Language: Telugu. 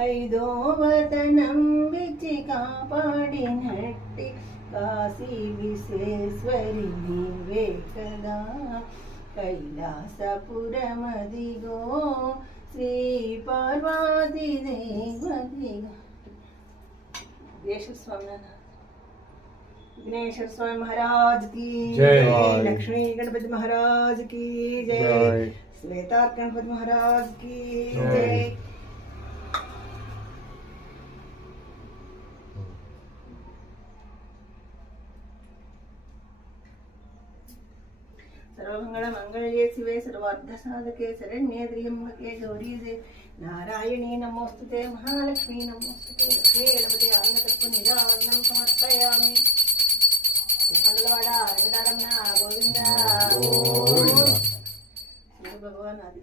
ఐదో వదనంబిచి కాపాడినట్టి కాశీ విశ్వేశ్వరి నీవే కదా. కైలాసపురమదిగో శ్రీ పార్వతీ దేవదిగా. विघ्नेश्वर स्वामी महाराज की जय, लक्ष्मी गणपति महाराज की जय, श्वेतार गणपति महाराज की जय। सर्वमंगल मंगल्ये शिवे सर्वार्थ साधके शरण्ये त्र्यंबके गौरी दे नारायणी नमोस्तुते महालक्ष्मी नमोस्तुते। लक्ष्मी गणपति आनंदकल्पनिरावरणं समर्पयामि। मंगलवाड़ वेंकटरमण गोविंद भगवान आदि।